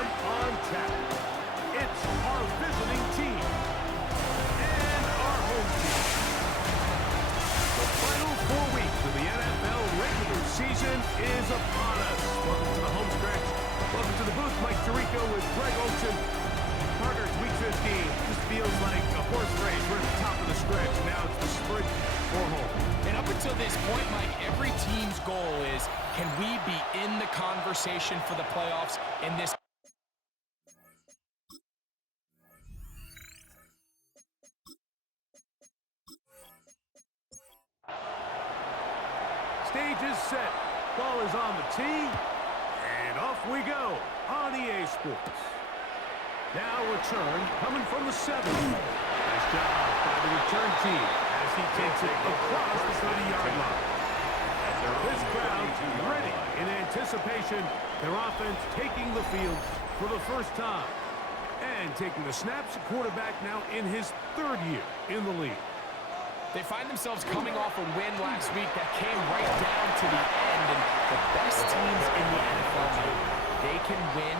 one on tap. It's our visiting team and our home team. The final 4 weeks of the NFL regular season is upon us. Welcome to the home stretch. Welcome to the booth. Mike Tirico with Greg Olsen. Carter, it's week 15. This feels like a horse race. We're at the top of the stretch. Now it's the sprint or home. And up until this point, Mike, every team's goal is, can we be in the conversation for the playoffs in this? Stage is set. Ball is on the tee. And off we go on EA Sports. Now return coming from the 7. Nice job by the return team as he takes it across the 30-yard line. This crowd ready in anticipation. Their offense taking the field for the first time. And taking the snaps, quarterback now in his 3rd year in the league. They find themselves coming off a win last week that came right down to the end. And the best teams in the NFL, they can win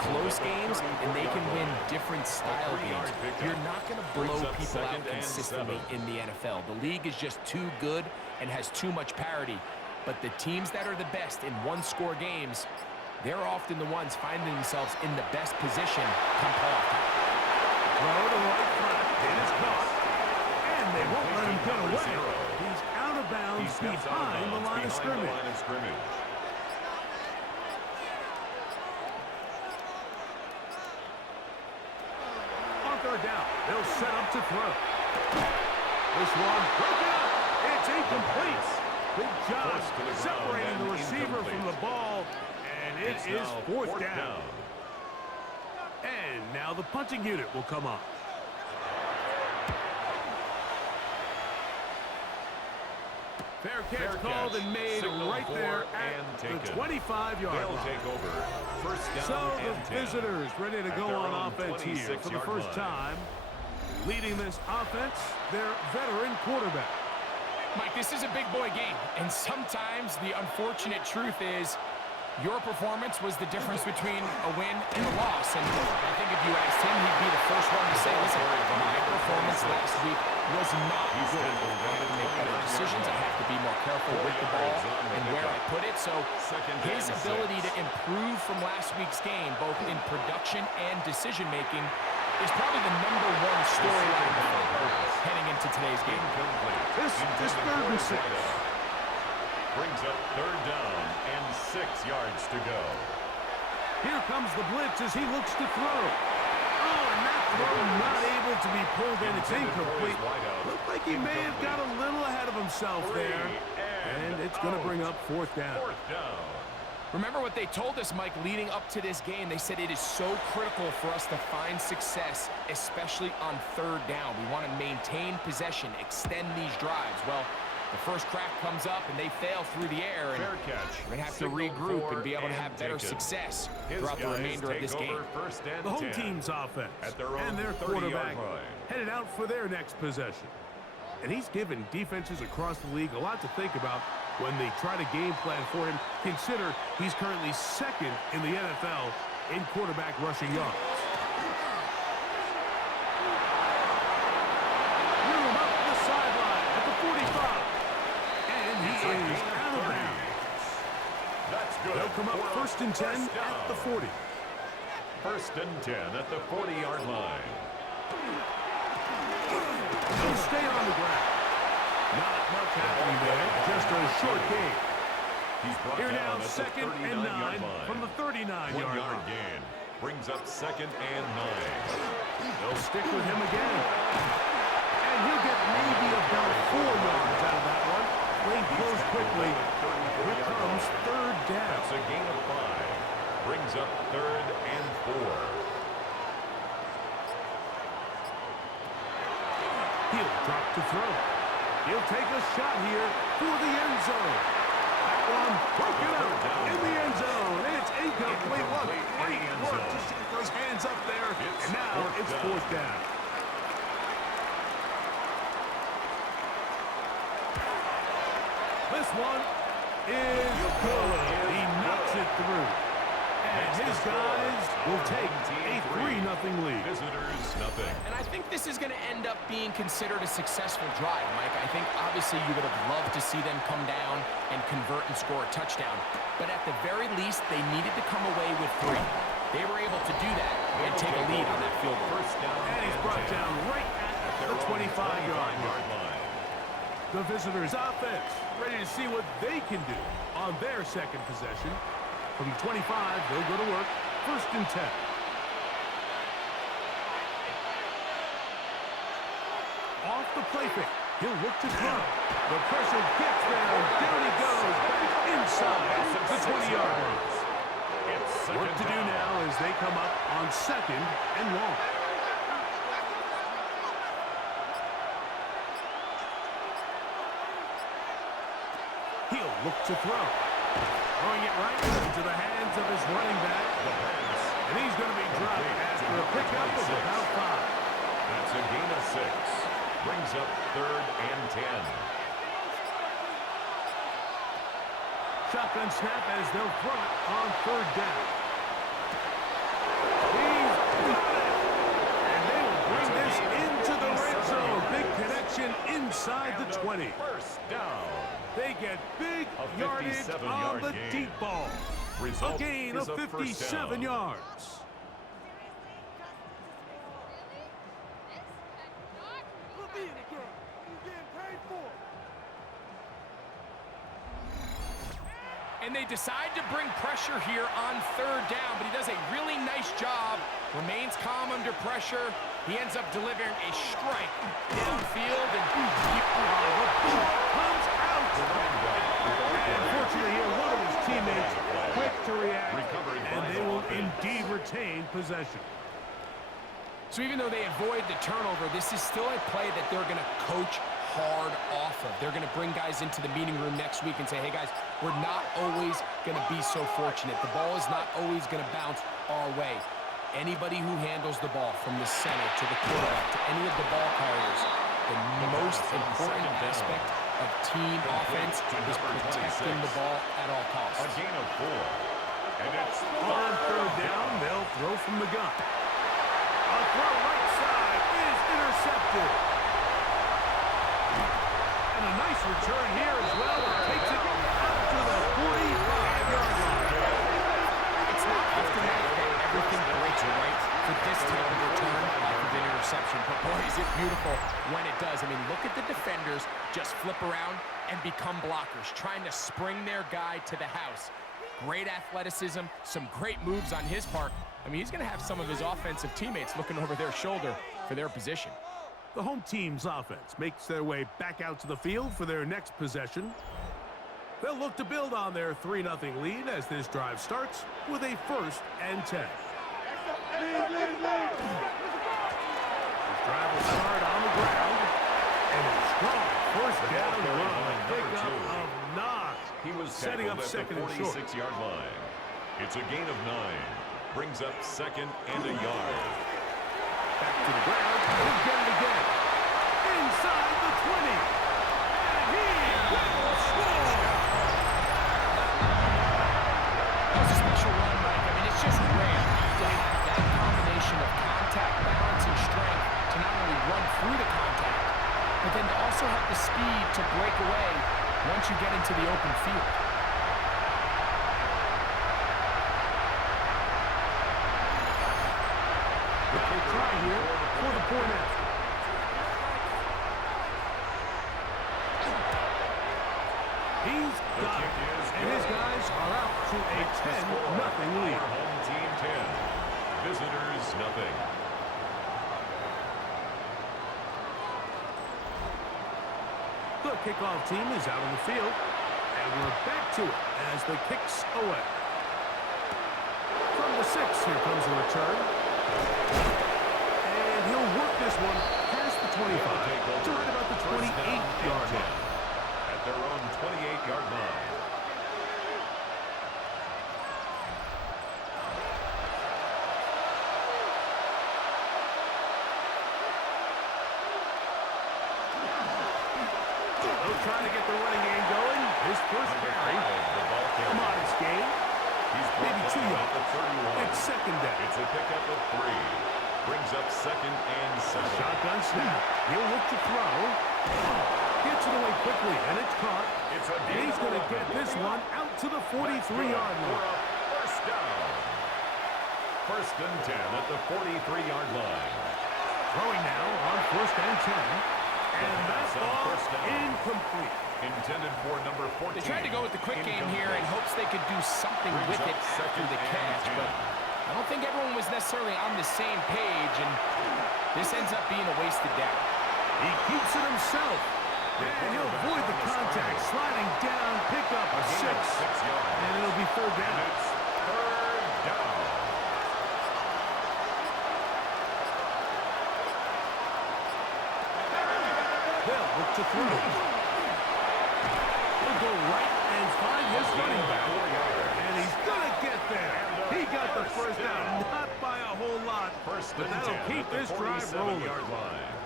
close games, and they can win different style games. You're not going to blow people out consistently in the NFL. The league is just too good and has too much parity. But the teams that are the best in one-score games, they're often the ones finding themselves in the best position come playoff time. Throw to the right front. It is caught. And they won't let him get away. He's out of bounds behind the line of scrimmage. Down. They'll set up to throw. This one broken up. It's incomplete. Good job separating the receiver from the ball, and it is fourth down. And now the punting unit will come up. Fair catch called and made right there at the 25-yard line. Take over. First down. So the visitors ready to go on offense here for the first time. Leading this offense, their veteran quarterback. Mike, this is a big boy game, and sometimes the unfortunate truth is your performance was the difference between a win and a loss. And I think if you asked him, he'd be the first one to say, listen, my performance last week was not good. I have to make better decisions. I have to be more careful with the ball and where I put it. So his ability to improve from last week's game, both in production and decision-making, is probably the #1 storyline heading into today's game. This is 3rd and 6. Brings up 3rd down and 6 yards to go. Here comes the blitz as he looks to throw. Oh, and that throw not able to be pulled in. It's incomplete. Looked like he may have got a little ahead of himself there. And it's going to bring up 4th down. Remember what they told us, Mike, leading up to this game. They said it is so critical for us to find success, especially on 3rd down. We want to maintain possession, extend these drives. Well, the first crack comes up, and they fail through the air. And they have to regroup and be able to have better success throughout the remainder of this game. The home team's offense and their quarterback headed out for their next possession. And he's given defenses across the league a lot to think about when they try to game plan for him. Consider he's currently 2nd in the NFL in quarterback rushing yards. Room up the sideline at the 45. And he is out of bounds. That's good. They'll come up 1st and 10 at the 40. 1st and 10 at the 40-yard line. They'll stay on the ground. Not much happening there. Just a short game. Here now, 2nd and 9 from the 39-yard line. Gain. Brings up 2nd and 9. They'll stick with him again. And he'll get maybe about 4 yards out of that one. Played close quickly. Here comes 3rd down. That's a gain of 5. Brings up 3rd and 4. He'll drop to throw. He'll take a shot here for the end zone. That one broken up in the end zone. It's incomplete. Look, great work to get those hands up there. And now it's 4th down. This one is good. He knocks it through. And his guys will take a 3-0 lead. Visitors, nothing. And I think this is going to end up being considered a successful drive, Mike. I think obviously you would have loved to see them come down and convert and score a touchdown. But at the very least, they needed to come away with 3. They were able to do that and take a lead on that field goal. First down And he's brought down right at the 25-yard line. The visitors' offense ready to see what they can do on their second possession. From 25, they'll go to work. First and 10. Off the play fake. He'll look to throw. The pressure gets there. Down he goes. Back inside the 20-yard line. Work to do now as they come up on second and long. He'll look to throw. Throwing it right into the hands of his running back. And he's going to be dropped after a pickup of about 5. That's a gain of 6. Brings up 3rd and 10. Shotgun snap as they'll throw it on 3rd down. He's got it. And they will bring this into the red zone. Big connection inside the 20. First down. They get big yardage on the deep ball. A gain of 57 yards. And they decide to bring pressure here on 3rd down, but he does a really nice job. Remains calm under pressure. He ends up delivering a strike downfield, and Comes out. And unfortunately here, one of his teammates quick to react, and they will indeed retain possession. So even though they avoid the turnover, this is still a play that they're going to coach hard off of. They're going to bring guys into the meeting room next week and say, hey guys, we're not always going to be so fortunate. The ball is not always going to bounce our way. Anybody who handles the ball from the center to the quarterback to any of the ball carriers, the most important aspect of team offense is protecting the ball at all costs. A gain of 4. And it's On 3rd down, they'll throw from the gun. A throw right side is intercepted. And a nice return here as well. It takes it up to the 45-yard line. It's not often that everything breaks right for this type of return off of an interception, but boy, is it beautiful when it does. I mean, look at the defenders just flip around and become blockers, trying to spring their guy to the house. Great athleticism, some great moves on his part. I mean, he's going to have some of his offensive teammates looking over their shoulder for their position. The home team's offense makes their way back out to the field for their next possession. They'll look to build on their 3-0 lead as this drive starts with a 1st and 10. This drive will start on the ground. And a strong 1st down run. Pickup of 9. He was setting up second and short. 46-yard line. It's a gain of 9. Brings up 2nd and a yard. Back to the ground. He'll get it again. Inside the 20. And he will score. That was a special run, Mike. I mean, it's just rare to have that combination of contact, balance, and strength to not only run through the contact, but then to also have the speed to break away once you get into the open field. They'll try here for the point after. He's got it. And his guys are out to a 10-0 lead. Home team 10. Visitors nothing. The kickoff team is out on the field. And we're back to it as the kick's away. From the 6, here comes the return. And he'll work this one past the 25 to right about the 28-yard line. At their own 28-yard line. They'll try to get the running game going. His first carry. A modest gain. Maybe 2 yards. It's 2nd down. It's pickup of 3. Brings up 2nd and 7. Shotgun snap. He'll look to throw. Gets it away quickly, and it's caught. And he's going to get this one out to the 43-yard line. First down. 1st and 10 at the 43-yard line. Throwing now on 1st and 10. And that's ball incomplete. Intended for number 14. They tried to go with the quick game here in hopes they could do something with it after the catch, but I don't think everyone was necessarily on the same page, and this ends up being a wasted down. He keeps it himself. And he'll avoid the contact, sliding down, pick up a 6. And it'll be 3rd down. And it's 3rd down. They'll look to throw. He'll go right and find his running back. And he's going to get there. He got the first down, not by a whole lot, but that'll keep this drive rolling. Line.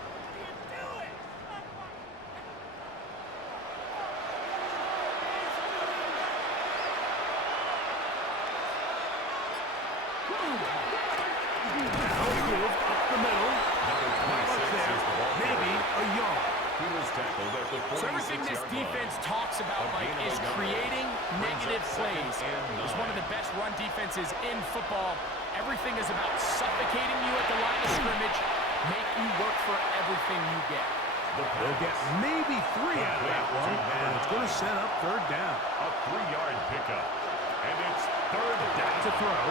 Now give up the middle. Not much there. Maybe a yard. He was tackled at the 46-yard line. So everything this defense talks about, Mike, is creating negative plays. It's one of the best run defenses in football. Everything is about suffocating you at the line of scrimmage, make you work for everything you get. They'll get maybe 3 out of that one, and it's going to set up 3rd down. A 3-yard pickup. And it's 3rd down. To throw.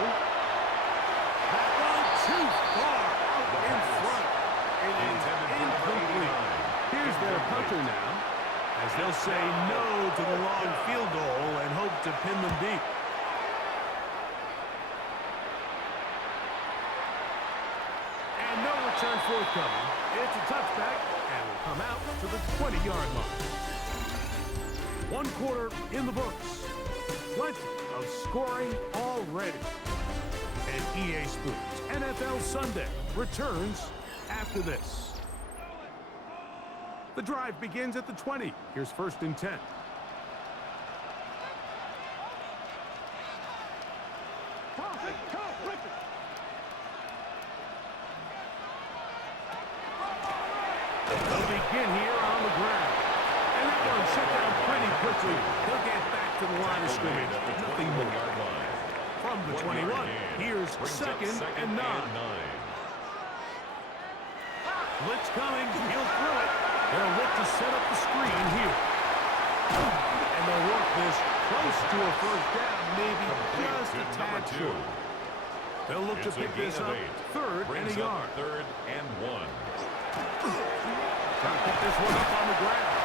That one too far out in front. It is incomplete. Here's their punter now, as they'll say no to the long field goal and hope to pin them deep. And no return forthcoming. It's a touchback, and will come out to the 20-yard line. 1 quarter in the books. Plenty of scoring already. And EA Sports NFL Sunday returns after this. The drive begins at the 20. Here's 1st and 10. They'll begin here on the ground. And that one shut down pretty quickly. He'll get back to the line of scrimmage. Nothing more. From the 21, here's 2nd and 9. Blitz coming. He'll throw it. They'll look to set up the screen here. And they'll work this close to a 1st down, maybe just a tad short. They'll look to pick this up 3rd and a yard. 3rd and 1. Trying to pick this one up on the ground.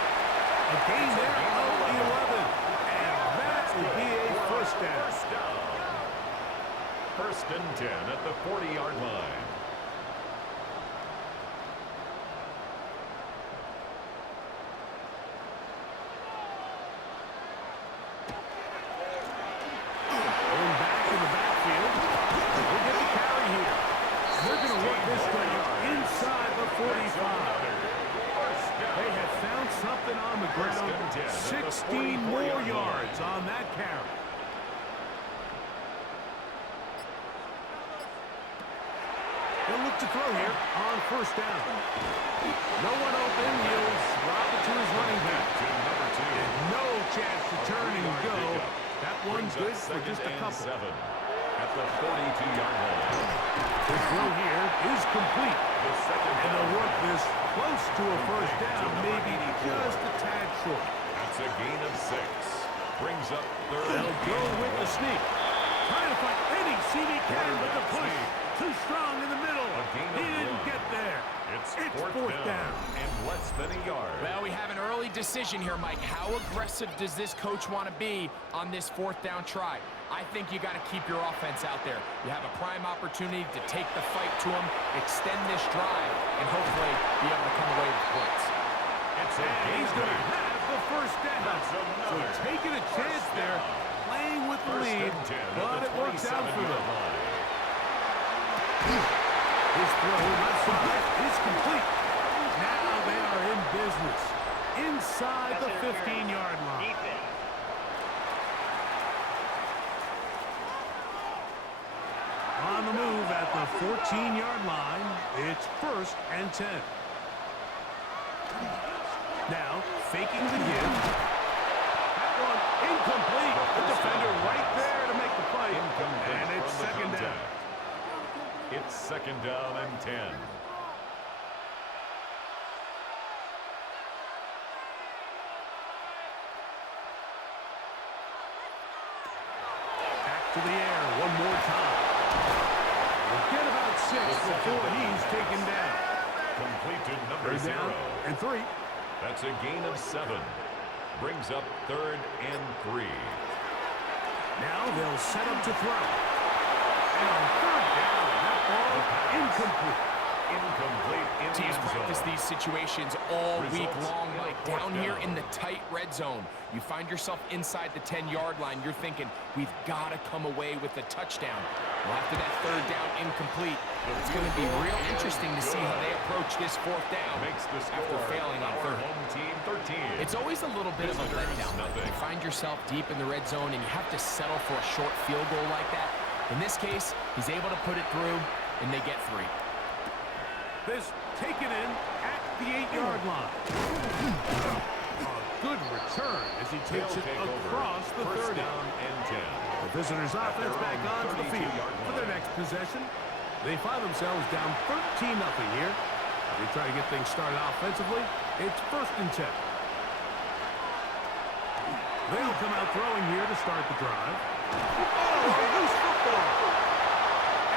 A gain there of 11. And that will be a 1st down. 1st and 10 at the 40-yard line. Going back in the backfield. We'll get the carry here. They're going to work this down inside the 45. They have found something on the ground. 16 more yards on that carry. They'll look to throw here on 1st down. No one open. He'll drop it to his running back. And no chance to turn and go. That one's good for just a couple. At the 42-yard line. The throw here is complete. And they'll work this close to a 1st down, maybe just a tad short. That's a gain of 6. Brings up 3rd. They'll go with the sneak. Trying to find any seam he can, but the push too strong in the middle. He didn't get there. It's 4th down. And less than a yard. Well, we have an early decision here, Mike. How aggressive does this coach want to be on this 4th down try? I think you got to keep your offense out there. You have a prime opportunity to take the fight to him, extend this drive, and hopefully be able to come away with points. He's going to have the 1st down. So taking a chance there, playing with the lead, but it works out for them. His throw left side is complete. Now they are in business inside the 15-yard line. On the move at the 14-yard line. It's 1st and 10. Now, faking the give. That one incomplete. The defender right there to make the play. Incomplete. And it's second down. It's 2nd down and 10. Back to the air one more time. We'll get about 6 before he's taken down. Complete to number 3rd 0. down and 3. That's a gain of 7. Brings up 3rd and 3. Now they'll set up to throw. And on 3rd down, that ball incomplete. Incomplete in the Teams end practice zone. these situations all week Results long, in the Mike. 4th Down here down. in the tight red zone, you find yourself inside the 10-yard line. You're thinking, we've got to come away with a touchdown. Well, after that 3rd down incomplete, it's going to be real interesting to see how they approach this 4th down Makes the score after failing on our 3rd. home team 13. It's always a little bit of a Visitors, letdown. nothing. You find yourself deep in the red zone, and you have to settle for a short field goal like that. In this case, he's able to put it through, and they get 3. This taken in at the 8-yard line. A good return as he takes it across the 1st 30. down and 10. The visitors' offense back onto the field for their next possession. They find themselves down 13-0 here. They try to get things started offensively. It's 1st and 10. They'll come out throwing here to start the drive. Oh, loose football.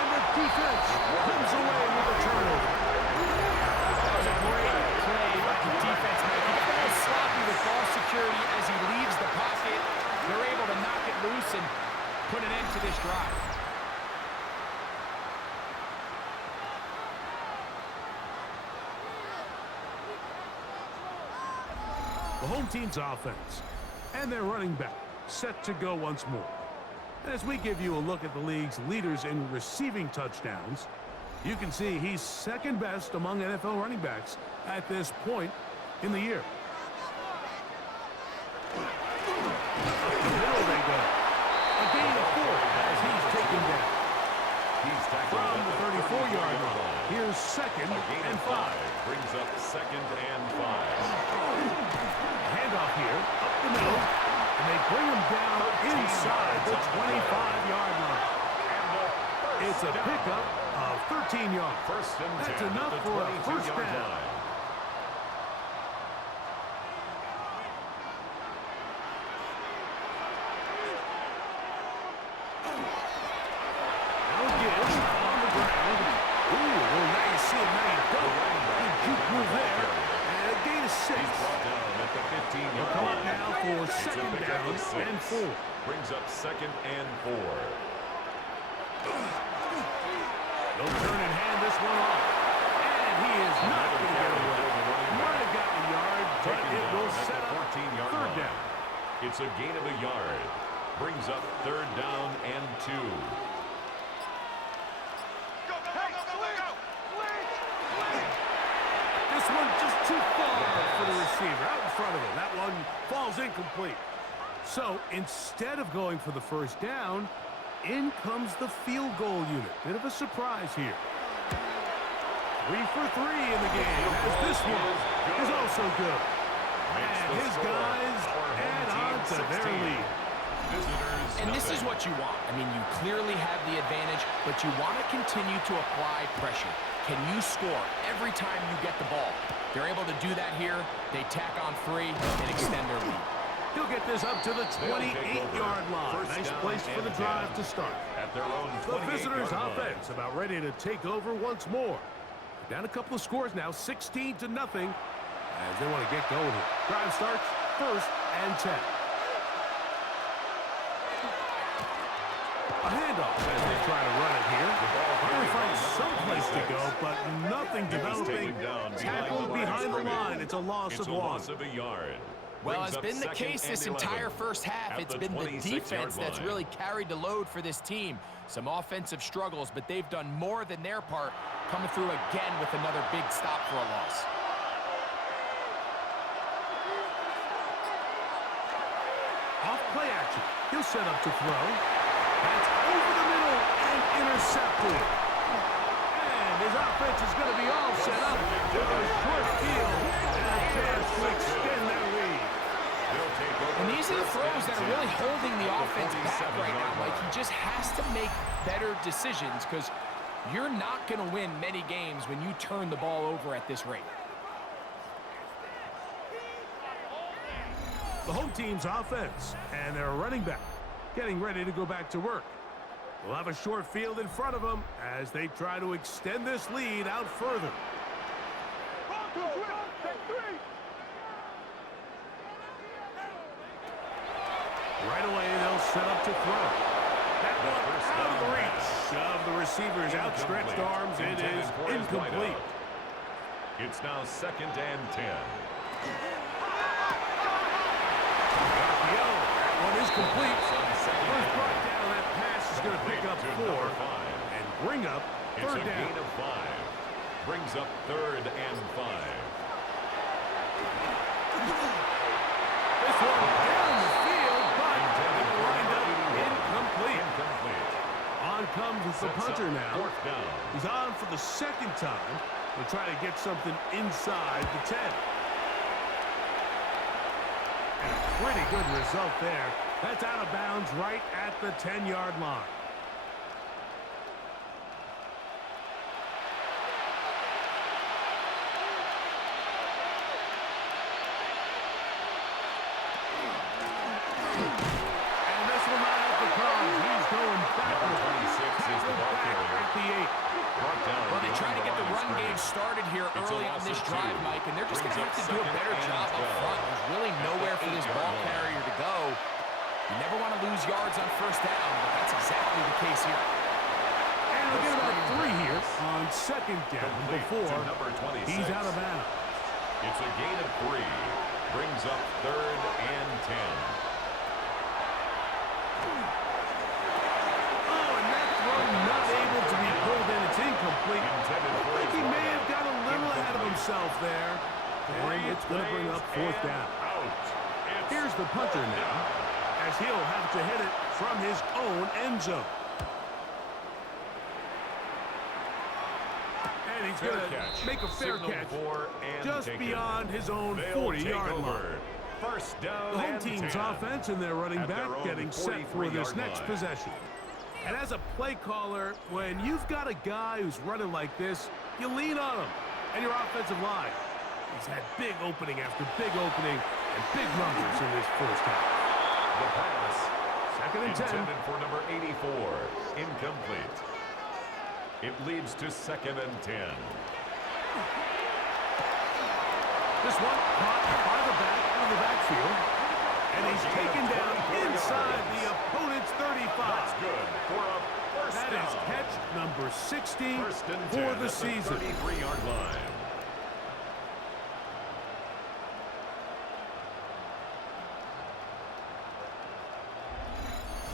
And the defense comes away with a turnover. That was a great play by the defense, Mike. He got a little sloppy with ball security as he leaves the pocket. They're able to knock it loose and put an end to this drive. The home team's offense and their running back set to go once more. And as we give you a look at the league's leaders in receiving touchdowns, you can see he's 2nd best among NFL running backs at this point in the year. Up the middle they go. A gain of 4 as he's taken down. He's tackled From at the 34-yard line. Here's 2nd A gain and of 5. 5 brings up 2nd and 5. Handoff here, up the middle, and they bring him down inside the 25-yard line. It's a pickup of 13 yards. 1st and 10 That's at enough the for a 1st 22-yard down. line. Now gives on the ground. Ooh, well, now you see him, now you don't. Good juke move there, and a gain of 6. He's brought down at the 15-yard Come line. up now for It's a 2nd pickup down of 6. and 4. Brings up 2nd and 4. They'll turn and hand this one off. And he is not going to get away. Might have gotten a yard, but it will set up 14-yard 3rd line. down. It's a gain of a yard. Brings up 3rd down and 2. This one just too far for the receiver. Out in front of him. That one falls incomplete. So instead of going for the 1st down, in comes the field goal unit. Bit of a surprise here. 3 for 3 in the game. As this one is also good. And his guys add on to their lead. And this is what you want. I mean, you clearly have the advantage, but you want to continue to apply pressure. Can you score every time you get the ball? They're able to do that here. They tack on 3 and extend their lead. He'll get this up to the 28-yard line. Nice place for the drive to start. At their own The visitors' 28-yard line. offense about ready to take over once more. Down a couple of scores now, 16-0, as they want to get going here. Drive starts 1st and 10. A handoff as they try to run it here. Trying to find some place to go, but nothing developing. Tackled behind the line. It's a loss of 1. Loss of a yard. Well, Brings it's up been the 2nd case and this 11 entire first half. at It's the been the 26-yard defense that's line. really carried the load for this team. Some offensive struggles, but they've done more than their part, coming through again with another big stop for a loss. Off play action. He'll set up to throw. That's over the middle and intercepted. to it. And his offense is going to be all set up with a short field and a chance to extend their lead. And these are the throws that are really holding the offense back right now. Like, he just has to make better decisions because you're not going to win many games when you turn the ball over at this rate. The home team's offense and their running back getting ready to go back to work. We'll have a short field in front of them as they try to extend this lead out further. Right away, they'll set up to throw. That one out of reach of the receiver's outstretched arms. It is incomplete. It's now 2nd and 10. That one is complete. First brought down, that pass is going to pick up 4 and bring up third down. It's a gain of 5. Brings up 3rd and 5. This one down the field, but it lined up incomplete. On comes the punter now. 4th down. He's on for the second time to try to get something inside the 10. And a pretty good result there. That's out of bounds right at the 10-yard line. And this will not have the cause. He's going backwards. 26 is the ball carrier. At the 8. Well, they try to get the run game started here early on this drive, Mike, and they're just going to have to do a better job up front. There's really nowhere for this ball carrier to go. You never want to lose yards on first down, but that's exactly the case here. And they'll get about 3 here on second down before he's out of bounds. It's a gain of 3. Brings up 3rd and 10. Not able to be pulled in. It's incomplete. I think he may have got a little ahead of himself there. And it's going to bring up 4th down. Here's the punter now, as he'll have to hit it from his own end zone. And he's going to make a fair catch just beyond his own 40-yard line. First down. The home team's offense and their running back getting set for this next possession. And as a play caller, when you've got a guy who's running like this, you lean on him. And your offensive line. He's had big opening after big opening and big numbers in this first half. The pass. 2nd and 10. Intended for number 84. Incomplete. It leads to 2nd and 10. This one caught by the back in the backfield. And he's taken down inside the opponent's 35. That's good for a first down. That is catch number 60 for the season. 33-yard line.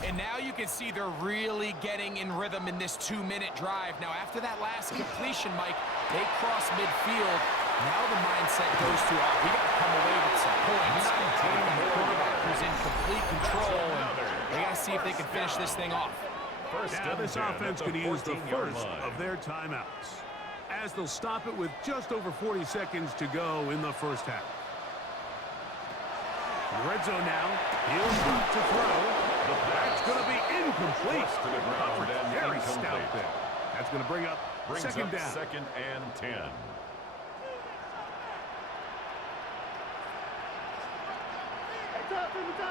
And now you can see they're really getting in rhythm in this 2-minute drive. Now, after that last completion, Mike, they cross midfield. Now the mindset goes to, we got to come away with some points. The quarterback who's in complete control, and they got to see if they can finish this thing off. Now this offense could use the first of their timeouts, as they'll stop it with just over 40 seconds to go in the first half. In the red zone now, he'll stop to throw. That's going to be incomplete. To the ground and very stout there. That's going to bring up second down. 2nd and 10.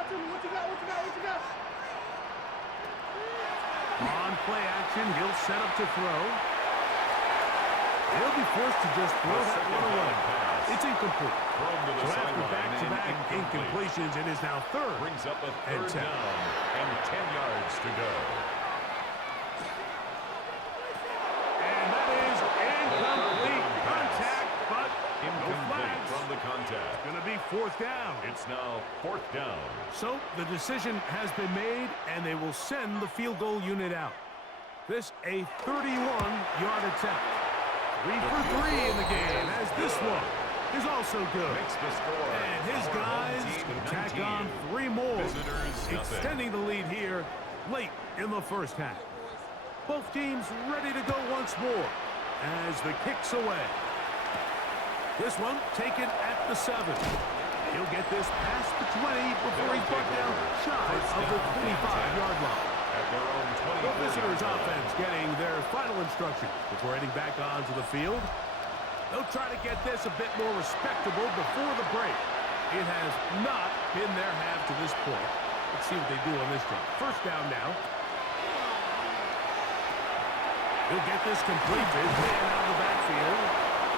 What you got? On play action, he'll set up to throw. He'll be forced to just throw that one away. It's incomplete. So after back-to-back incompletions, it is now 3rd. Brings up a 3rd and 10. down and 10 yards to go. And that is incomplete contact, but Incomplete from the contact. It's going to be 4th down. It's now 4th down. So the decision has been made, and they will send the field goal unit out. This a 31-yard attempt. 3 for 3 in the game, as this one is also good. Makes the score. And his guys will tack on 3 more, Visitors, nothing. extending the lead here late in the first half. Both teams ready to go once more as the kick's away. This one taken at the 7. He'll get this past the 20 before he's brought down shy of the 25-yard line. At their own 20. The visitors' offense getting their final instructions before heading back onto the field. They'll try to get this a bit more respectable before the break. It has not been their half to this point. Let's see what they do on this drive. First down now. He'll get this completed. Man out of the backfield.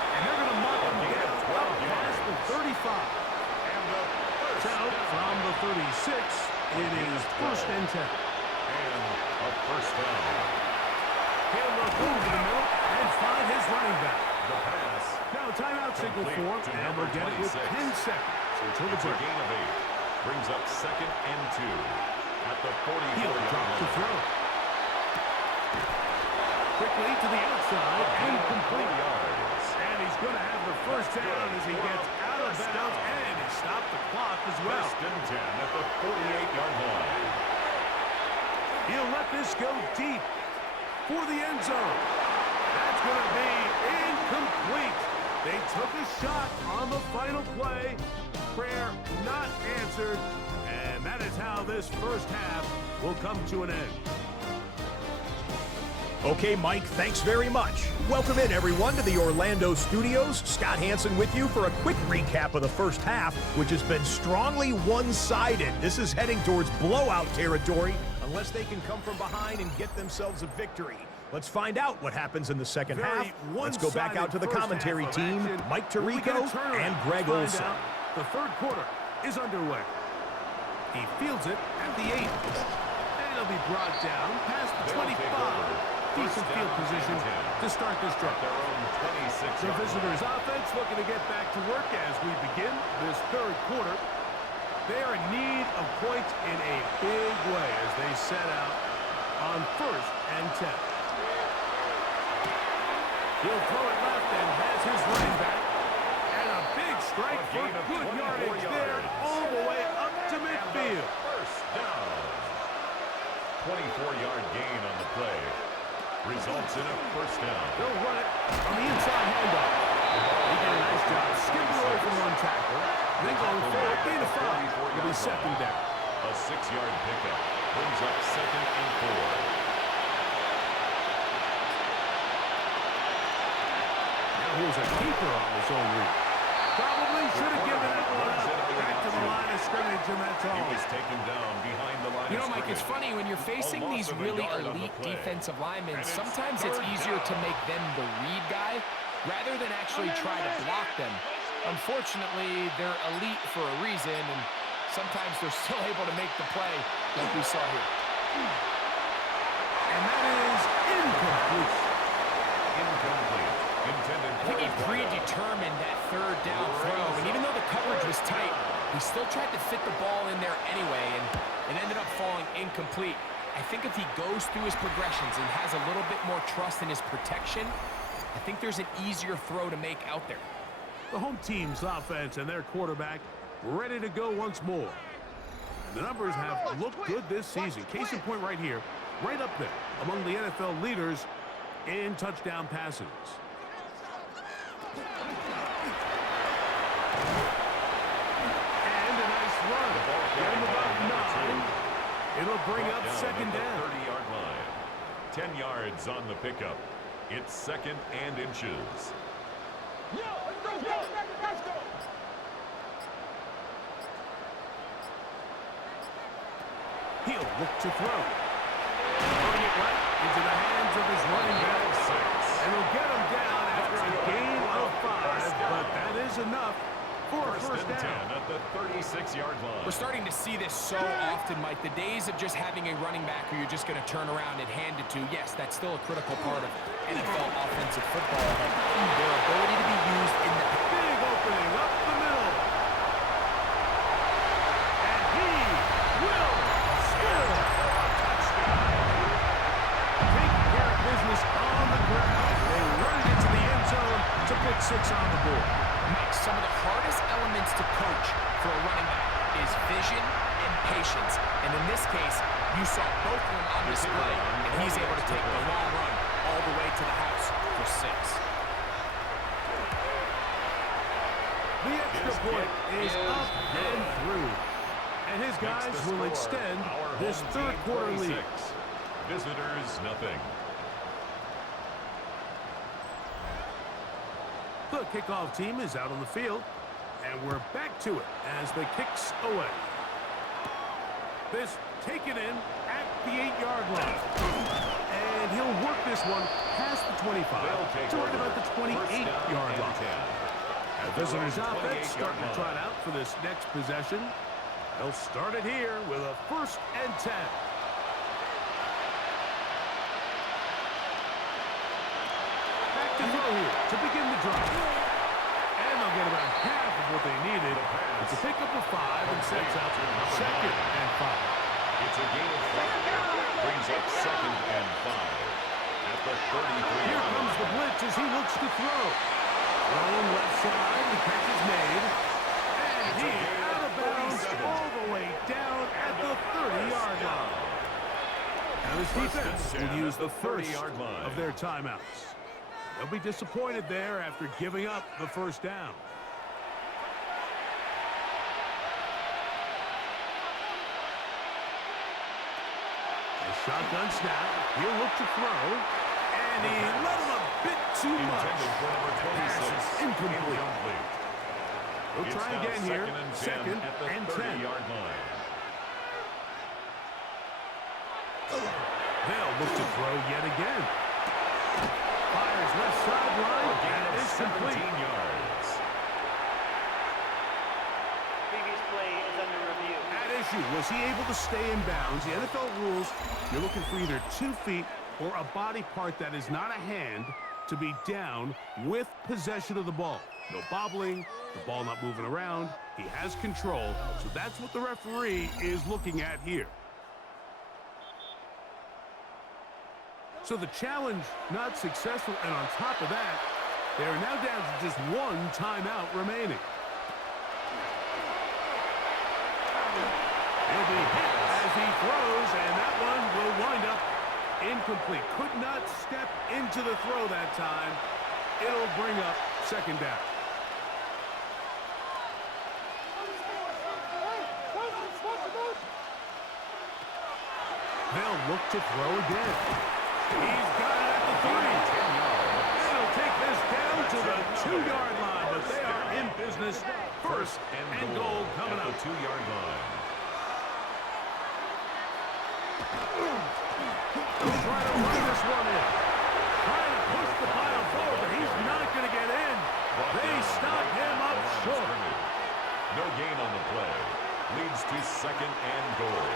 And they're going to mark him down up past the 35. So, from the 36, it is first and 10. And a first down. He'll look over the middle and find his running back. The pass. Now timeout signal for him, and we'll get it with 10 seconds until the It's a break. gain of 8. Brings up second and 2. At the 44-yard He'll drop to line. throw. Quickly to the outside and complete. And he's going to have the first down as he gets out of bounds, and he stopped the clock as well. First and 10 at the 48-yard line. He'll let this go deep for the end zone. That's going to be incomplete. They took a shot on the final play. Prayer not answered. And that is how this first half will come to an end. Okay, Mike, thanks very much. Welcome in, everyone, to the Orlando studios. Scott Hansen with you for a quick recap of the first half, which has been strongly one-sided. This is heading towards blowout territory unless they can come from behind and get themselves a victory. Let's find out what happens in the second half. Let's go back out to the commentary team, Mike Tirico and Greg Olson. The third quarter is underway. He fields it at the 8. And he'll be brought down past the 25. Decent field position to start this drive. The visitors' offense looking to get back to work as we begin this third quarter. They are in need of points in a big way as they set out on first and 10. He'll throw it left and has his running back. And a big strike for good yardage there all the way up to midfield. First down. 24-yard gain on the play. Results in a first down. They'll run it on the inside handoff. He did a nice job skipping away from one tackle. Then going forward, gain of 5. It'll be second down. A 6-yard pickup brings up second and 4. Now here's a keeper on his own read. Probably should have given that one up. Back to the line of scrimmage, and that's all. He was taken down behind the line. You know, Mike, it's funny when you're facing these really elite defensive linemen, sometimes it's easier to make them the read guy rather than actually try to block them. Unfortunately, they're elite for a reason, and sometimes they're still able to make the play like we saw here. And that is incomplete. Incomplete. Intended I think he predetermined that third down throw, and even though the coverage was tight, he still tried to fit the ball in there anyway, and it ended up falling incomplete. I think if he goes through his progressions and has a little bit more trust in his protection, I think there's an easier throw to make out there. The home team's offense and their quarterback ready to go once more. And the numbers have looked good this season. Case in point right here, right up there among the NFL leaders in touchdown passes. And a nice run. Get him about 9. It'll bring up second down. 30-yard line. 10 yards on the pickup. It's second and inches. He'll look to throw. Throwing it right into the hands of his running back. And he'll get him down after a gain of 5, but that is enough for a first and 10 down. at the 36-yard line. We're starting to see this so often, Mike. The days of just having a running back who you're just going to turn around and hand it to, yes, that's still a critical part of NFL offensive football, but their ability to be used in the Big opening up the middle. And he will score a touchdown. Taking care of business on the ground. They run it into the end zone to pick 6 on the board. Mike, some of the hardest elements to coach for a running back is vision and patience. And in this case, you saw both of them on display, and he's able to take the long run all the way to the house for 6. The extra point is up and through. And his guys will extend this third quarter lead. Visitors, nothing. The kickoff team is out on the field, and we're back to it as the kicks away. This taken in at the 8-yard line. And he'll work this one past the 25 to right about the 28-yard line. The visitors' offense starting to trot out for this next possession. They'll start it here with a 1st and 10. Back to throw here to begin the drive. And they'll get about half of what they needed to pick up a 5 and sets out 2nd and 5. It's a gain of 5. Brings up 2nd and 5. At the 33. Here comes the blitz as he looks to throw. Throwing left side, the catch is made. And he is out of bounds all the way down at the 30-yard line. Now this defense will use the first of their timeouts. They'll be disappointed there after giving up the 1st down. A shotgun snap. He'll look to throw. And he let him a bit too much. Pass is incomplete. We'll try again here. 2nd and 10. They'll look to throw yet again. Fires left sideline. That is complete. Previous play is under review. At issue, was he able to stay in bounds? The NFL rules, you're looking for either 2 feet or a body part that is not a hand to be down with possession of the ball. No bobbling, the ball not moving around. He has control, so that's what the referee is looking at here. So the challenge not successful, and on top of that, they are now down to just 1 timeout remaining. He'll be hit as he throws, and that one will wind up incomplete. Could not step into the throw that time. It'll bring up 2nd down. They'll look to throw again. He's got it at the 3. They'll take this down to the 2-yard line, but they are in business. 1st and goal coming up. The 2-yard line. He'll try to run this one in. Trying to push the pile forward, but he's not going to get in. They stop him up short. No gain on the play. Leads to 2nd and goal.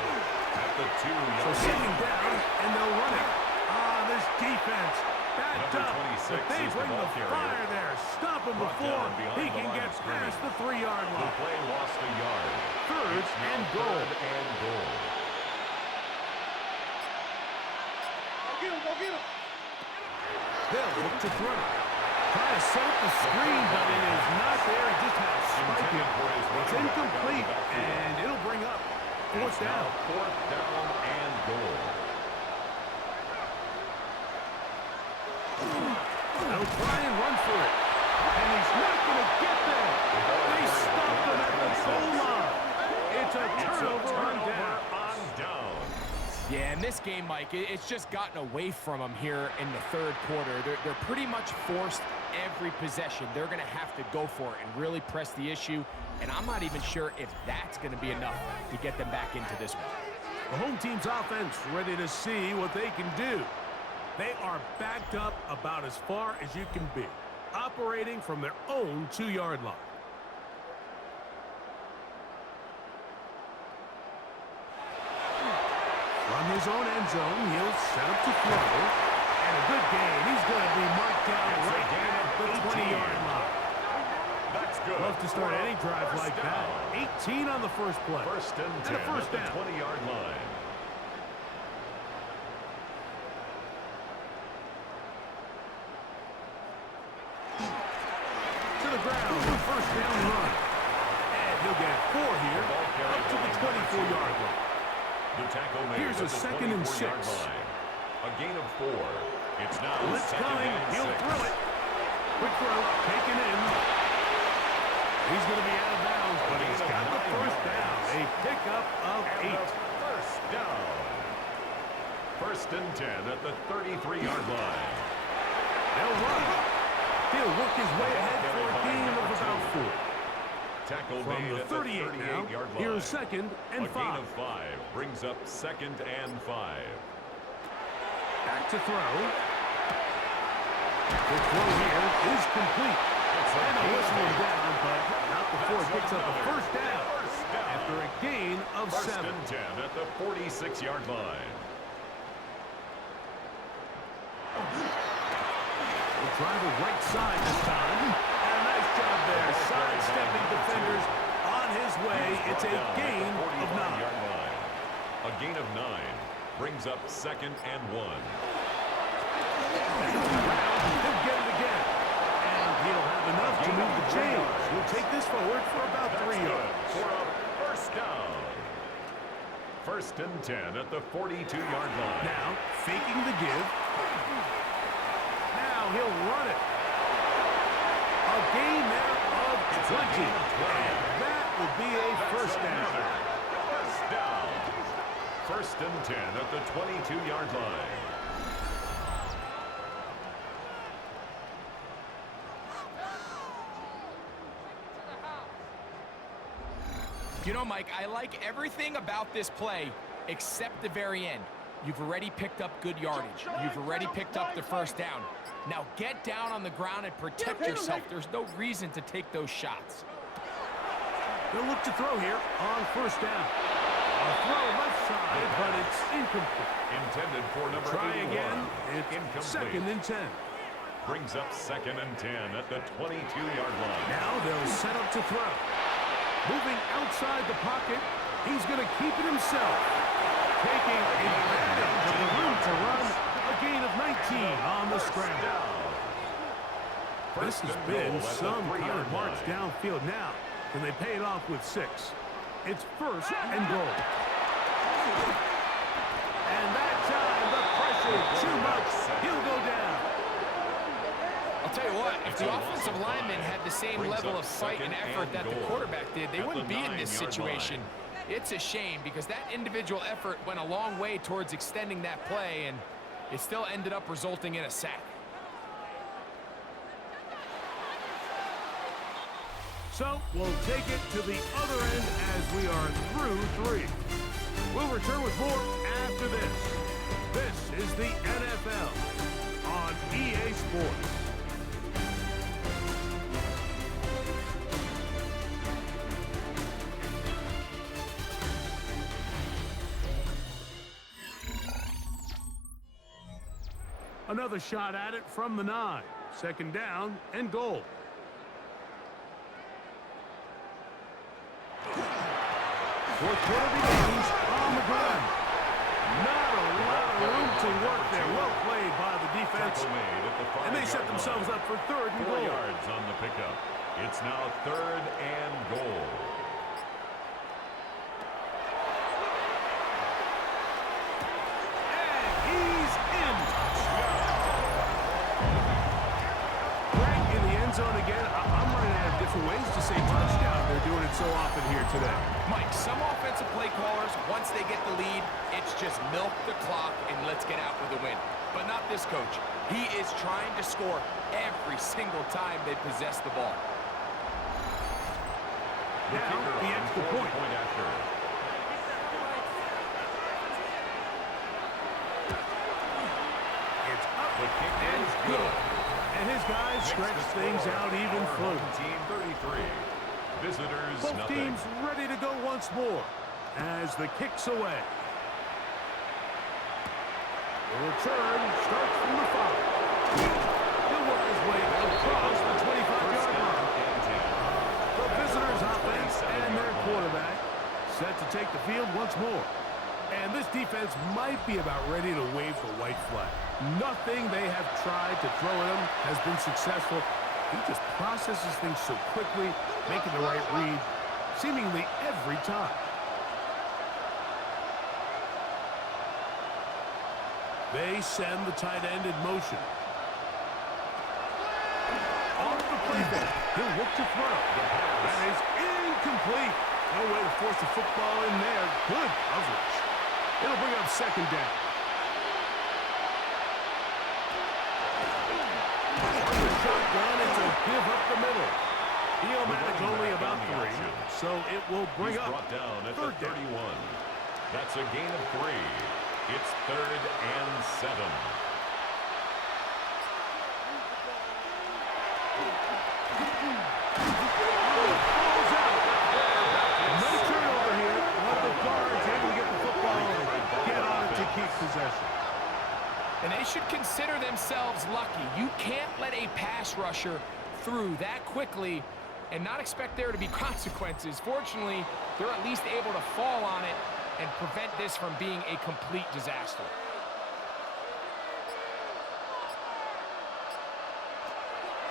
At the 2-yard So sitting down, and they'll run it. This defense backed up, but they bring the fire there. Stop him before he can get past the 3-yard line. The play lost a yard. 3rd and goal. Go get him. They'll look to throw. Trying to set up the screen, but it is not there. He just had to spike it. It's incomplete, and it'll bring up 4th down. 4th down and goal. They'll try and run for it. And he's not going to get there. They stopped him at the goal line. It's a turnover on down. Yeah, in this game, Mike, it's just gotten away from them here in the 3rd quarter. They're pretty much forced every possession. They're going to have to go for it and really press the issue. And I'm not even sure if that's going to be enough to get them back into this one. The home team's offense ready to see what they can do. They are backed up about as far as you can be, operating from their own 2-yard line. From his own end zone, he'll set up to throw. And a good gain. He's going to be marked down right at the 20-yard line. That's good. Love to start any drive like that. 18 on the first play. 1st and 10 a first down. at the 20-yard line. To the ground, 1st down run. And he'll get 4 here. up to the 24-yard line. The tackle made Here's at a the second and 24-yard 6. line. A gain of 4. It's now Blitz second coming. and He'll 6. throw it. Quick throw. Taken in. He's going to be out of bounds, but he's got the first down. A pickup of 8. First down. First and 10 at the 33-yard line. They'll run. He'll work his way ahead for a gain of about 4. Tackle From made the at the 38 now, 38-yard line. here's second and A 5. gain of 5 brings up second and 5. Back to throw. The throw here is complete. And a whistle down, but not before it picks up a first down. After a gain of 7. First and 10 at the 46-yard line. We'll try the right side this time. And a nice job there. Sidestepping defenders on his way. It's a gain of 9. A gain of 9 brings up second and 1. He'll get it again. And he'll have enough to move the chains. He'll take this forward for about 3 yards. For a first down. First and 10 at the 42-yard line. Now, faking the give. Now he'll run it. A gain there of 20. And that will be a first down. First down. First and 10 at the 22-yard line. You know, Mike, I like everything about this play except the very end. You've already picked up good yardage. You've already picked up the first down. Now get down on the ground and protect yourself. There's no reason to take those shots. They'll look to throw here on first down. A throw left side, but it's incomplete. Intended for number Try 81. again. It's Incomplete. second and 10. Brings up second and 10 at the 22-yard line. Now they'll set up to throw. Moving outside the pocket, he's going to keep it himself. Taking advantage of the room to run, a gain of 19 on the scramble. This has been some kind of march downfield now. Can they pay it off with 6? It's first and goal. And that time, the pressure too much. He'll go down. I'll tell you what, if the offensive linemen had the same level of fight and effort that the quarterback did, they wouldn't be in this situation. It's a shame because that individual effort went a long way towards extending that play, and it still ended up resulting in a sack. So we'll take it to the other end as we are through 3. We'll return with more after this. This is the NFL on EA Sports. Another shot at it from the 9. Second down and goal. Fourth quarter begins on the ground. Not a lot of room to work there. Well played by the defense. And they set themselves up for third and 4 goal. yards on the pickup. It's now third and goal. And he's in. Right in the end zone again. I'm running out of different ways to say touchdown. They're doing it so often here today. Mike, some offensive play callers, once they get the lead, it's just milk the clock and let's get out with a win. But not this coach. He is trying to score every single time they possess the ball. Now, the extra point. After. It's up The kick and is good. And his guys stretch things out even further. Team 33. Visitors Both nothing. teams ready to go once more as the kick's away. The return starts from the 5. He'll work his way across the 25-yard line. The visitors' offense and their quarterback set to take the field once more. And this defense might be about ready to wave the white flag. Nothing they have tried to throw at him has been successful. He just processes things so quickly, making the right read, seemingly every time. They send the tight end in motion. Off the playbook. He'll look to throw. That is incomplete. No way to force the football in there. Good coverage. It'll bring up second down. On the shotgun, it's a give up the middle. He'll manage only about 3, so it will bring up brought down at third the 31. down. That's a gain of 3. It's 3rd and 7. Ball's out. No turnover here. But the guards able to get the football and get on it to keep possession. And they should consider themselves lucky. You can't let a pass rusher through that quickly and not expect there to be consequences. Fortunately, they're at least able to fall on it and prevent this from being a complete disaster.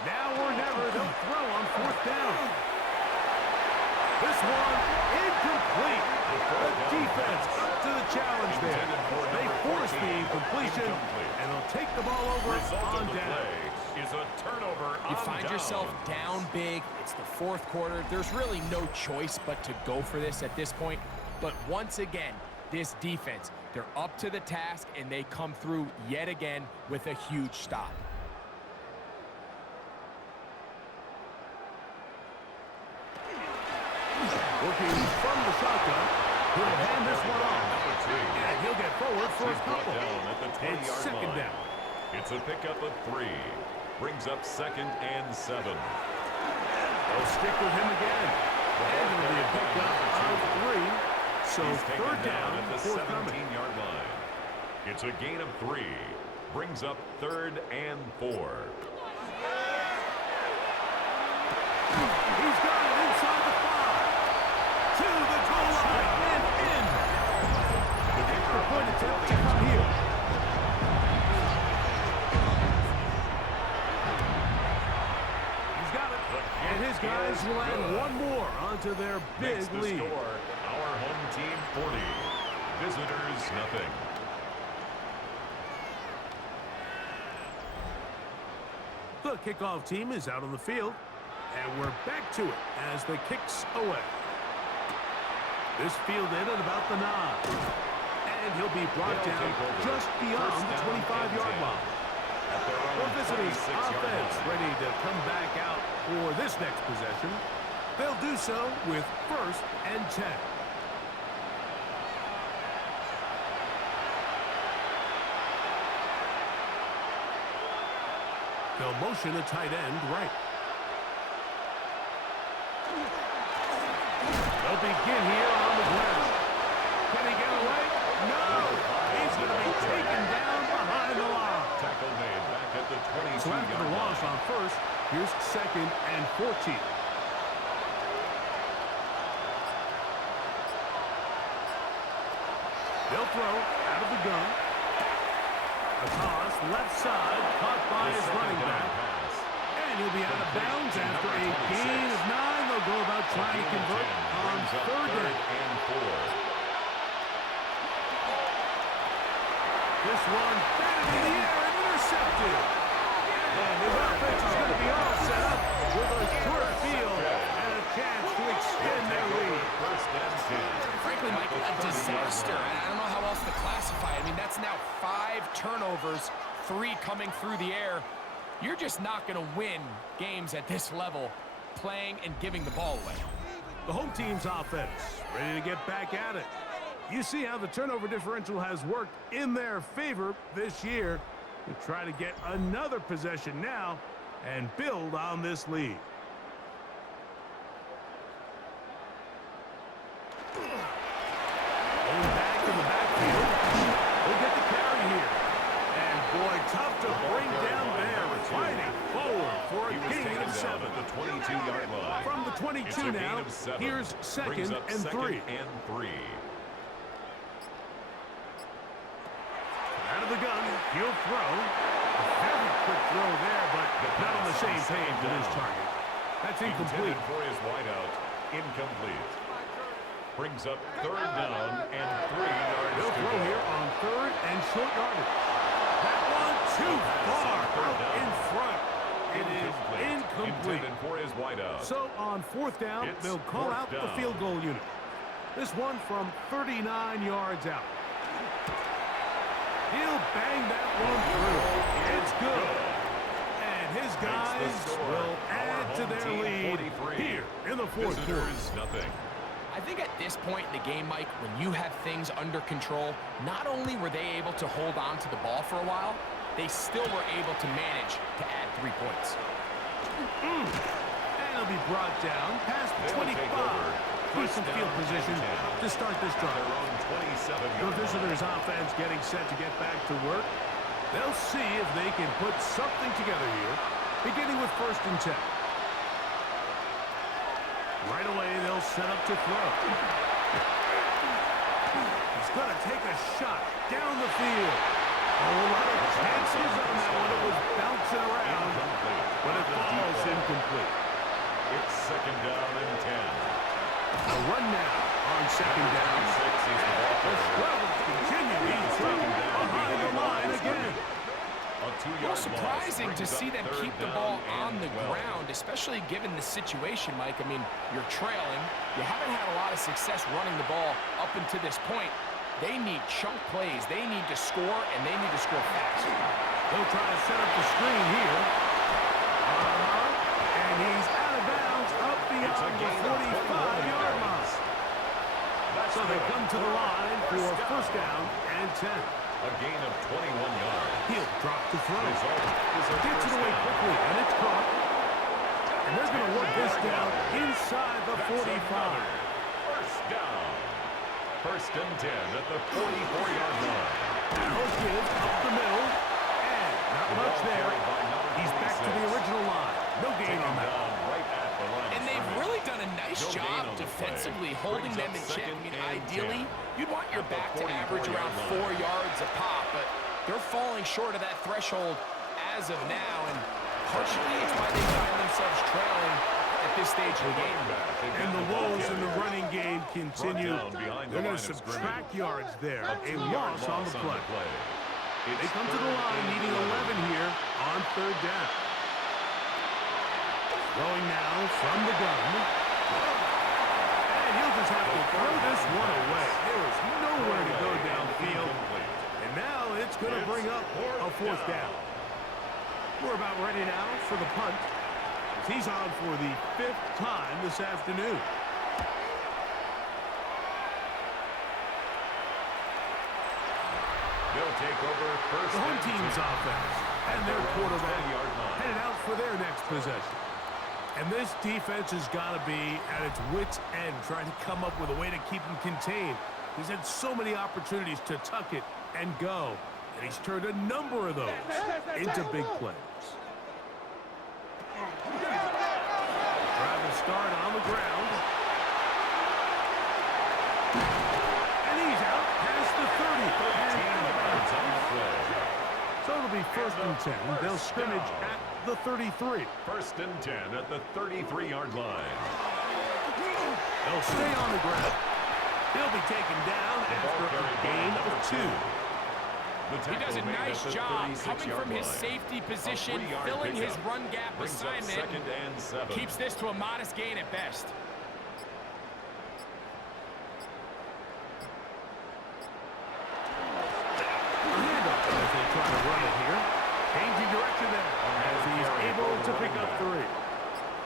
Now or never, they'll throw on 4th down. This one incomplete. The defense up to the challenge there. They force the incompletion, and they'll take the ball over on down. Is a turnover. You find yourself down big. It's the 4th quarter. There's really no choice but to go for this at this point. But once again, this defense, they're up to the task, and they come through yet again with a huge stop. Working from the shotgun, he'll hand this one off. And he'll get forward for a couple. It's second down. It's a pickup of 3. Brings up 2nd and 7. They'll stick with him again. And it'll be a pickup of 3. So He's taken 3rd down at the forthcoming. 17-yard line. It's a gain of 3. Brings up 3rd and 4. He's got it inside the 5. To the goal line and in. The extra point attempt to come here. He's got it. And his guys will add one more onto their big Makes the lead. score, our home team 40. Visitors nothing. The kickoff team is out on the field, and we're back to it as the kicks away. This fielded at about the 9. And he'll be brought down just beyond the 25-yard line. The visitors' offense ready to come back out for this next possession. They'll do so with 1st and 10. They'll motion a tight end right. They'll begin here on the ground. Can he get away? No! He's going to be taken down behind the line. Tackle made back at the 22-yard line. So after the loss on 1st, here's 2nd and 14. They'll throw out of the gun. A toss, left side, caught by his running back. And he'll be out of bounds after a gain of 9. They'll go about trying to convert on 3rd down. And 4. This one batted in the air and intercepted. And his offense is going to be all set up with a short field and a chance to extend their lead. 1st and 10. Frankly, Mike, a disaster. I don't know how else to classify it. I mean, that's now 5 turnovers, 3 coming through the air. You're just not going to win games at this level playing and giving the ball away. The home team's offense ready to get back at it. You see how the turnover differential has worked in their favor this year. To try to get another possession now and build on this lead. Going back in the backfield. We'll get the carry here. And boy, tough to bring down there. Fighting forward for a gain of 7. At the 22-yard line. From the 22 now, here's 2nd and 3. Out of the gun, he'll throw. A very quick throw there, but not on the same page with his target. That's incomplete. For his wideout, incomplete. Brings up 3rd down and 3 yards. He'll throw here on 3rd and short yardage. Too far out in front. It is incomplete. Intended for his wideout. So on fourth down, It's they'll call fourth out the down. field goal unit. This one from 39 yards out. He'll bang that one through. It's good. And his guys will add to their lead here in the fourth quarter. Visitors, nothing. I think at this point in the game, Mike, when you have things under control, not only were they able to hold on to the ball for a while, they still were able to manage to add 3 points. And he'll be brought down past They'll 25. take over. Decent First field down position and 10. to start this Their drive. own 27-yard The line. visitors' offense getting set to get back to work. They'll see if they can put something together here, beginning with 1st and 10. Right away, they'll set up to throw. He's going to take a shot down the field. A lot of chances on that one. It was bouncing around, but it falls incomplete. It's 2nd down and 10. A run now on 2nd down. The struggles continue. He's behind the line again. A little surprising to see them keep the ball on the ground, especially given the situation, Mike. I mean, you're trailing. You haven't had a lot of success running the ball up until this point. They need chunk plays. They need to score, and they need to score fast. They'll try to set up the screen here. And he's out of bounds up beyond the 45-yard line. So they come to the line for 1st down and 10. A gain of 21 yards. He'll drop to throw. Result is a Gets it first away down. quickly, and it's caught. And they're going to work this down inside the 45. First down. 1st and 10 at the 44-yard line. Now gives up the middle. And not much there. He's back to the original line. No gain on that. Right at the line. And they've really done a nice No gain job on the defensively, play. holding Brings them up in check. I 2nd mean, and ideally, 10. you'd want your At the back to average 44-yard around line. 4 yards a pop, but they're falling short of that threshold as of now, and partially it's why they find themselves trailing at this stage of the game. And the woes in the running game continue. Brought down behind the They're going line to of subtract yards there. A 2-yard loss on the play. They It's come to the 3rd line and needing 11 here on 3rd down. Throwing now from the gun. And he'll just have to throw this one away. There is nowhere to go downfield. And now it's going to bring up a 4th down. We're about ready now for the punt. He's on for the 5th time this afternoon. They'll take over first The home and team's 10. offense and their At their own quarterback 10-yard line. headed out for their next possession. And this defense has got to be at its wits' end, trying to come up with a way to keep him contained. He's had so many opportunities to tuck it and go, and he's turned a number of those into big plays. Trying to start on the ground. And he's out past the 30. Yards on the play. So it'll be 1st and 10. They'll scrimmage at the 33. 1st and 10 at the 33-yard line. They'll stay on the ground. He'll be taken down after a gain of 2. He does a nice job coming from his safety position, filling his run gap assignment. 2nd and 7. Keeps this to a modest gain at best. Handoff as they try to run it here. Changing direction there as he's able to pick up 3.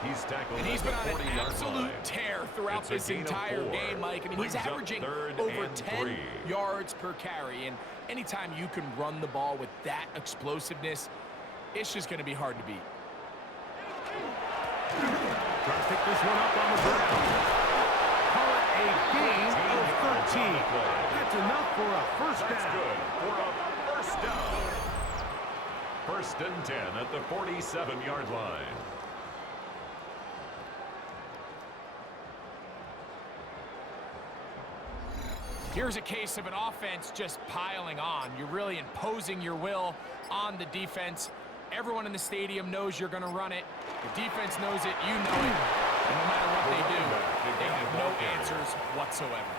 He's tackled And he's at been the on an 40-yard absolute line. tear throughout It's a this gain of entire 4. game, Mike. I mean, he's Brings up averaging 3rd over and 10 3. yards per carry. And anytime you can run the ball with that explosiveness, it's just going to be hard to beat. Trying to pick this one up on the ground. Call it a gain of 13. That's enough for a 1st That's down. good for a 1st down. 1st and 10 at the 47-yard line. Here's a case of an offense just piling on. You're really imposing your will on the defense. Everyone in the stadium knows you're going to run it. The defense knows it. You know it. And no matter what they do, they have no answers whatsoever.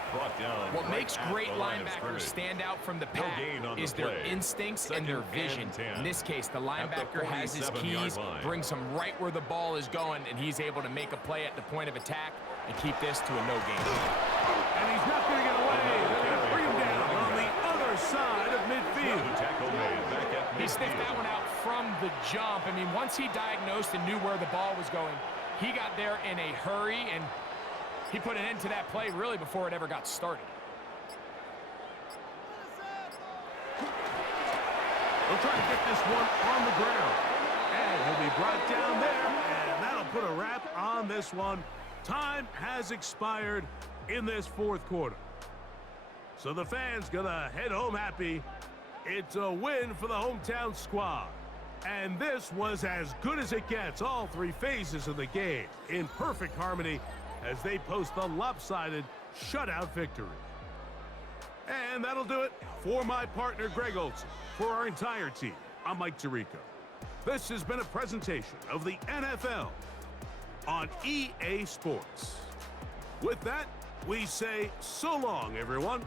What makes great linebackers stand out from the pack is their instincts and their vision. In this case, the linebacker has his keys, brings him right where the ball is going, and he's able to make a play at the point of attack and keep this to a no gain. And he's not going to get away. They're going to bring him down on the other side of midfield. He sniffed that one out from the jump. I mean, once he diagnosed and knew where the ball was going, he got there in a hurry, and he put an end to that play really before it ever got started. He'll try to get this one on the ground. And he'll be brought down there, and that'll put a wrap on this one. Time has expired in this fourth quarter. So the fans gonna head home happy. It's a win for the hometown squad. And this was as good as it gets. All three phases of the game in perfect harmony as they post the lopsided shutout victory. And that'll do it for my partner, Greg Olson. For our entire team, I'm Mike Tirico. This has been a presentation of the NFL on EA Sports. With that, we say so long, everyone.